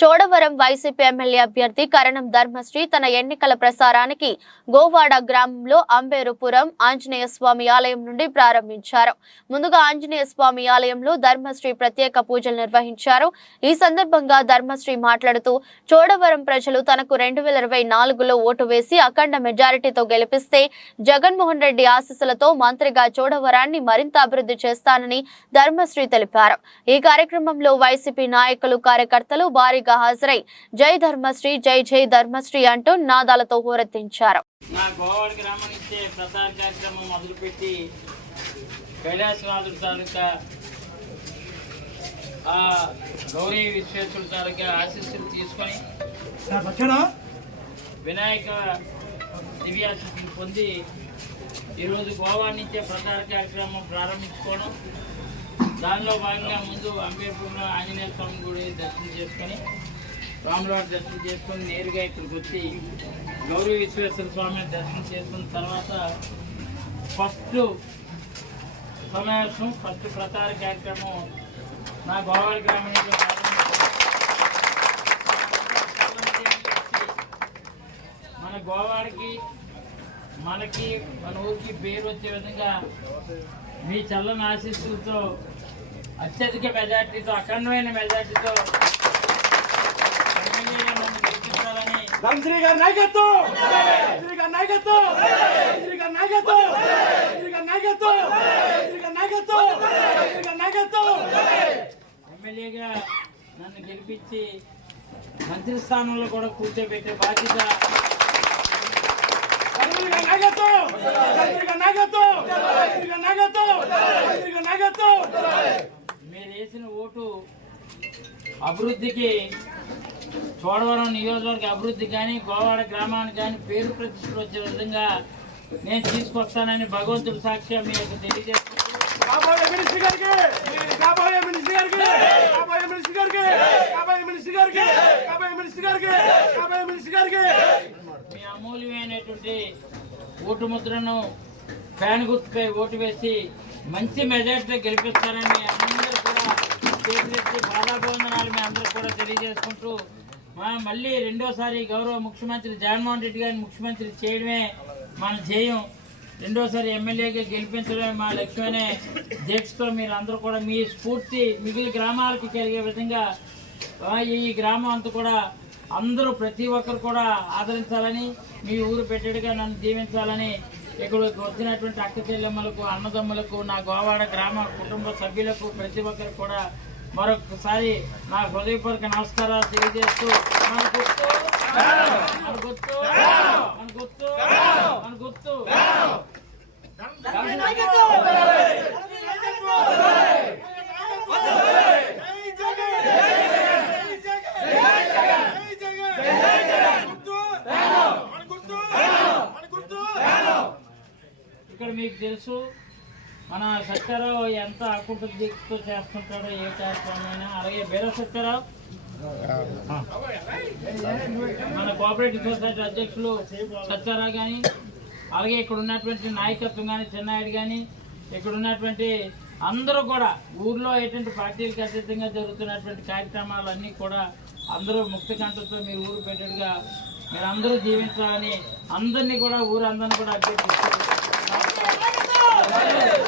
Chodavaram YCP MLA అభ్యర్థి కరణం ధర్మశ్రీ తన ఎన్నికల ప్రసారానికి గోవాడ గ్రామంలో అంబేరుపురం ఆంజనేయ స్వామి ఆలయం నుండి ప్రారంభించారు. ముందుగా ఆంజనేయ స్వామి ఆలయంలో ధర్మశ్రీ ప్రత్యేక పూజలు నిర్వహించారు. ఈ సందర్భంగా ధర్మశ్రీ మాట్లాడుతూ చోడవరం ప్రజలు తనకు రెండు వేల ఇరవై నాలుగులో ఓటు వేసి అఖండ మెజారిటీతో గెలిపిస్తే జగన్మోహన్ రెడ్డి ఆశీస్సులతో మంత్రిగా చోడవరాన్ని మరింత అభివృద్ధి చేస్తానని ధర్మశ్రీ తెలిపారు. ఈ కార్యక్రమంలో వైసీపీ నాయకులు కార్యకర్తలు భారీగా హాజరై జై ధర్మశ్రీ జై జై ధర్మశ్రీ అంటూ నాదాలతో హోరెత్తించారు. గౌరీ విశ్వేశ్వరుడి తాలూకా ఆశీస్సులు తీసుకొని వినాయక దివ్యాశీస్సులు పొంది ఈరోజు గోవా నుంచే ప్రచార కార్యక్రమం ప్రారంభించుకోవడం దానిలో భాగంగా ముందు అంబేపూర్లో ఆంజనేయ స్వామి గుడి దర్శనం చేసుకొని రాములవారి దర్శనం చేసుకొని నేరుగా ఇక్కడికి వచ్చి గౌరీ విశ్వేశ్వర స్వామిని దర్శనం చేసుకున్న తర్వాత ఫస్ట్ సమావేశం ఫస్ట్ ప్రచార కార్యక్రమం నా గోవాడ గ్రామంలో మన గోవాడికి మనకి మన ఊరికి పేరు వచ్చే విధంగా మీ చల్లని ఆశీస్సులతో అత్యధిక మెజార్టీతో అఖండమైన మెజార్టీతో గారి నాయకత్వం! గారి నాయకత్వం! గారి నాయకత్వం! ధర్మశ్రీ గారి నాయకత్వం! ధర్మశ్రీ గారి నాయకత్వం! ధర్మశ్రీ గారి నాయకత్వం! ఎమ్మెల్యేగా నన్ను గెలిపించి మంత్రి స్థానంలో కూడా కూర్చోబెట్టే బాధ్యత నాయకత్వం ధర్మశ్రీ గారి నాయకత్వం ధర్మశ్రీ గారి నాయకత్వం మీరు వేసిన ఓటు అభివృద్ధికి చోడవరం నియోజకవర్గ అభివృద్ధి కానీ గోవాడ గ్రామానికి కానీ పేరు ప్రతిష్టలు వచ్చే విధంగా నేను తీసుకొస్తానని భగవంతుడి సాక్ష్యం మీకు తెలియజేస్తున్నాను. మీ అమూల్యమైనటువంటి ఓటు ముద్రను ఫ్యాన్ గుర్తుపై ఓటు వేసి మంచి మెజార్టీతో గెలిపిస్తారని చేతులెత్తి మీ అందరికి కూడా తెలియజేసుకుంటూ మా మళ్ళీ రెండోసారి గౌరవ ముఖ్యమంత్రి జగన్మోహన్ రెడ్డి గారిని ముఖ్యమంత్రి చేయడమే మన ధ్యేయం. రెండోసారి ఎమ్మెల్యేగా గెలిపించడమే మా లక్ష్యమనే దీక్షతో మీరు అందరూ కూడా మీ స్ఫూర్తి మిగిలిన గ్రామాలకు కలిగే విధంగా ఈ గ్రామం అంతా కూడా అందరూ ప్రతి ఒక్కరు కూడా ఆదరించాలని మీ ఊరు పెట్టేట్టుగా నన్ను దీవించాలని ఇక్కడ వచ్చినటువంటి అక్క చెల్లెమ్మలకు అన్నదమ్ములకు నా గోవాడ గ్రామ కుటుంబ సభ్యులకు ప్రతి ఒక్కరు కూడా మరొకసారి నా హృదయపూర్వక నమస్కారాలు తెలియజేస్తూ మన గుర్తు మన గుర్తు మన గుర్తు మన గుర్తు ఇక్కడ మీకు తెలుసు మన సత్యారావు ఎంత అకుంఠ దీక్షతో చేస్తుంటాడో ఏ కార్యక్రమమైనా అలాగే బీర సత్యారావు. మన కోఆపరేటివ్ సొసైటీ అధ్యక్షులు సత్యారావు కానీ అలాగే ఇక్కడ ఉన్నటువంటి నాయకత్వం కానీ చిన్నాయుడు కానీ ఇక్కడ ఉన్నటువంటి అందరూ కూడా ఊర్లో ఎటువంటి పార్టీలకు అతీతంగా జరుగుతున్నటువంటి కార్యక్రమాలన్నీ కూడా అందరూ ముక్తి కంటతో మీ ఊరు పెట్టడుగా మీరు అందరూ జీవించాలని అందరినీ కూడా ఊరందరినీ కూడా అభ్యర్థిస్తారు Yeah.